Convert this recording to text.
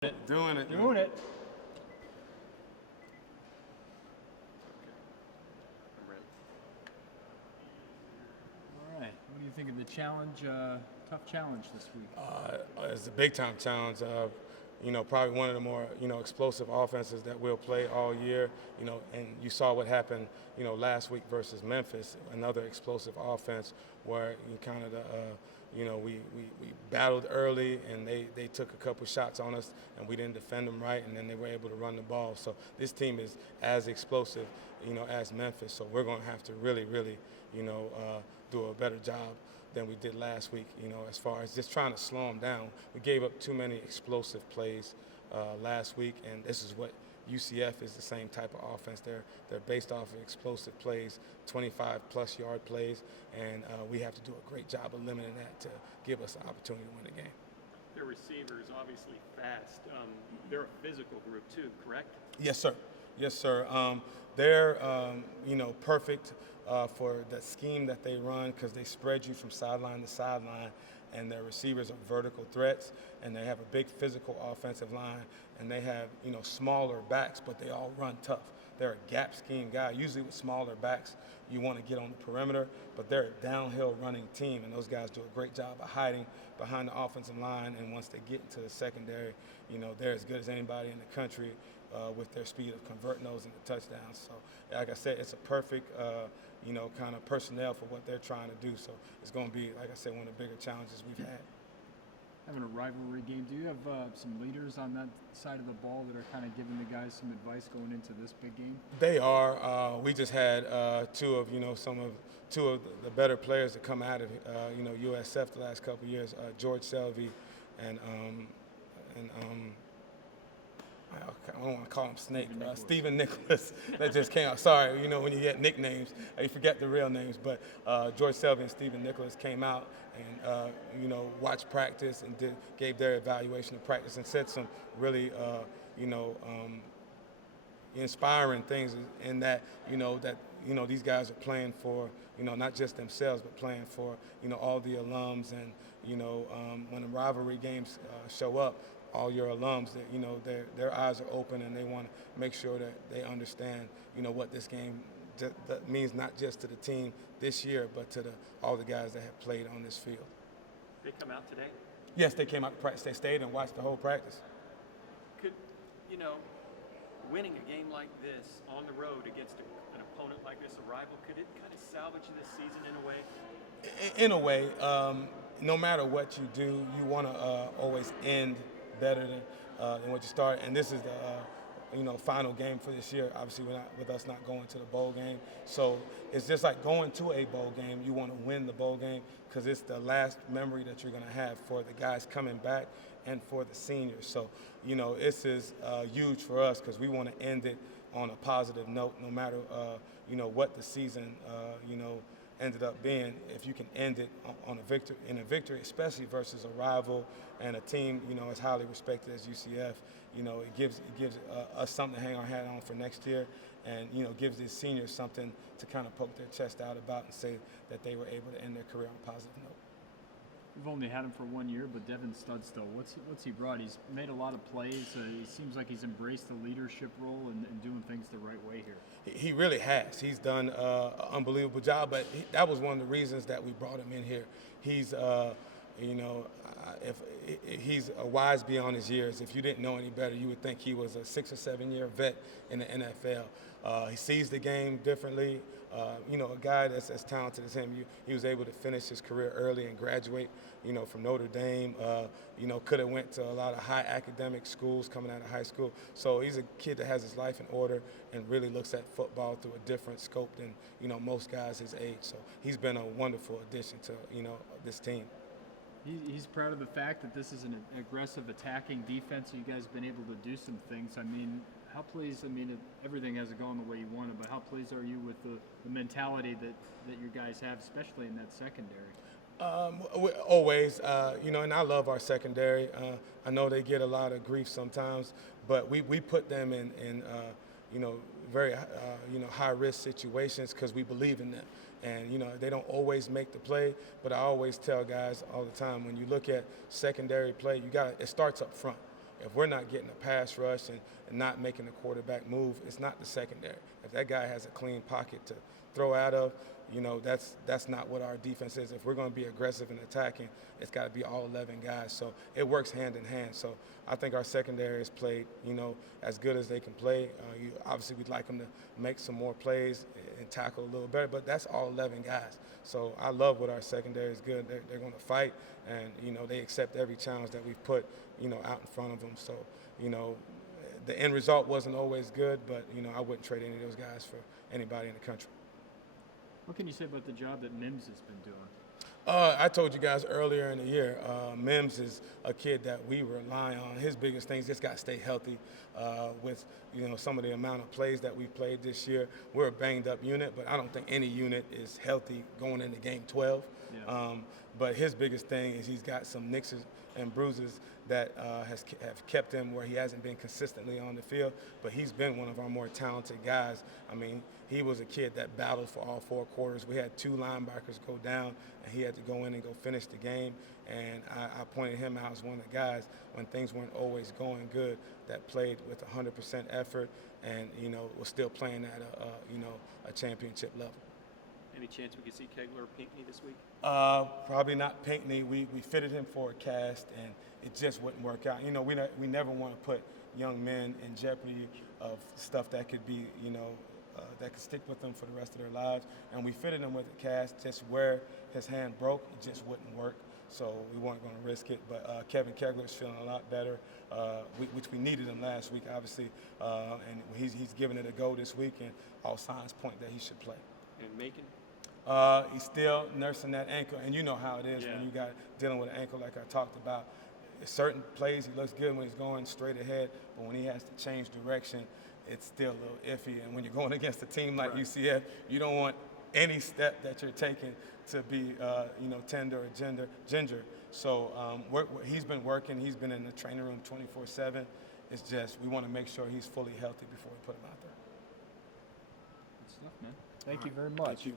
Doing it. Doing it. All right. What do you think of the challenge? Tough challenge this week. It's a big time challenge. Probably one of the more explosive offenses that we'll play all year. And you saw what happened last week versus Memphis, another explosive offense where you kind of we battled early and they took a couple shots on us and we didn't defend them right, and then they were able to run the ball. So this team is as explosive as Memphis. So we're going to have to really do a better job than we did last week, as far as just trying to slow them down. We gave up too many explosive plays last week, and this is what UCF is, the same type of offense. They're based off of explosive plays, 25-plus yard plays, and we have to do a great job of limiting that to give us an opportunity to win the game. Their receivers obviously fast. They're a physical group too, correct? Yes, sir. Yes, sir. They're perfect for the scheme that they run because they spread you from sideline to sideline, and their receivers are vertical threats, and they have a big physical offensive line, and they have smaller backs, but they all run tough. They're a gap scheme guy. Usually with smaller backs, you want to get on the perimeter, but they're a downhill running team, and those guys do a great job of hiding behind the offensive line, and once they get into the secondary, they're as good as anybody in the country with their speed of converting those into touchdowns. So, like I said, it's a perfect, kind of personnel for what they're trying to do. So it's going to be, like I said, one of the bigger challenges we've had. Having a rivalry game, do you have some leaders on that side of the ball that are kind of giving the guys some advice going into this big game? They are. We just had two of the better players that come out of USF the last couple of years. George Selvey and I don't want to call him Snake. Stephen Nicholas that just came out. Sorry, when you get nicknames, you forget the real names. But George Selvey and Stephen Nicholas came out and watched practice and gave their evaluation of practice and said some really inspiring things in that these guys are playing for not just themselves but playing for all the alums, and when the rivalry games show up, all your alums, that their eyes are open and they want to make sure that they understand what this game that means, not just to the team this year but to all the guys that have played on this field. They come out today? Yes, they came out to practice. They stayed and watched the whole practice. Could winning a game like this on the road against an opponent like this, a rival, could it kind of salvage this season in a way? In a way, no matter what you do, you want to always end better than what you started. And this is the final game for this year. Obviously, with us not going to the bowl game, so it's just like going to a bowl game. You want to win the bowl game because it's the last memory that you're going to have for the guys coming back and for the seniors. So this is huge for us because we want to end it on a positive note, no matter what the season ended up being. If you can end it on a victory, especially versus a rival and a team as highly respected as UCF, it gives us something to hang our hat on for next year, and gives these seniors something to kind of poke their chest out about and say that they were able to end their career on a positive note. We've only had him for 1 year, but Devin Studstill, what's he brought? He's made a lot of plays. He seems like he's embraced the leadership role and doing things the right way here. He really has. He's done an unbelievable job, but that was one of the reasons that we brought him in here. He's, if he's wise beyond his years. If you didn't know any better, you would think he was a 6 or 7 year vet in the NFL. He sees the game differently. A guy that's as talented as him, he was able to finish his career early and graduate, from Notre Dame. Could have went to a lot of high academic schools coming out of high school. So he's a kid that has his life in order and really looks at football through a different scope than, most guys his age. So he's been a wonderful addition to, this team. He's proud of the fact that this is an aggressive attacking defense. You guys have been able to do some things. How pleased, everything hasn't gone the way you wanted, but how pleased are you with the mentality that you guys have, especially in that secondary? Always, and I love our secondary. I know they get a lot of grief sometimes, but we put them in very, high-risk situations because we believe in them. And, they don't always make the play, but I always tell guys all the time, when you look at secondary play, it starts up front. if we're not getting a pass rush and not making the quarterback move, it's not the secondary. If that guy has a clean pocket to throw out of, that's not what our defense is. If we're going to be aggressive and attacking, it's got to be all 11 guys. So it works hand in hand. So I think our secondary has played, as good as they can play. Obviously, we'd like them to make some more plays and tackle a little better, but that's all 11 guys. So I love what our secondary is good. They're going to fight, and, they accept every challenge that we've put, out in front of them. So, the end result wasn't always good, but, I wouldn't trade any of those guys for anybody in the country. What can you say about the job that Mims has been doing? I told you guys earlier in the year, Mims is a kid that we rely on. His biggest thing is just got to stay healthy. With some of the amount of plays that we've played this year, we're a banged up unit, but I don't think any unit is healthy going into game 12. Yeah. But his biggest thing is he's got some nicks and bruises that have kept him where he hasn't been consistently on the field, but he's been one of our more talented guys. I mean, he was a kid that battled for all 4 quarters. We had 2 linebackers go down, and he had to go in and go finish the game. And I pointed him out as one of the guys when things weren't always going good that played with 100% effort and, was still playing at a championship level. Any chance we could see Kegler or Pinckney this week? Probably not Pinckney. We fitted him for a cast, and it just wouldn't work out. We never want to put young men in jeopardy of stuff that could be, that could stick with them for the rest of their lives. And we fitted him with a cast just where his hand broke. It just wouldn't work. So we weren't going to risk it. But Kevin Kegler is feeling a lot better, which we needed him last week, obviously. And he's given it a go this week, and all signs point that he should play. And Macon? He's still nursing that ankle, and you know how it is when you got dealing with an ankle like I talked about. Certain plays he looks good when he's going straight ahead, but when he has to change direction, it's still a little iffy. And when you're going against a team like UCF, you don't want any step that you're taking to be, tender or ginger. So he's been working. He's been in the training room 24/7. It's just we want to make sure he's fully healthy before we put him out there. Good stuff, man. Thank you very much. Thank you.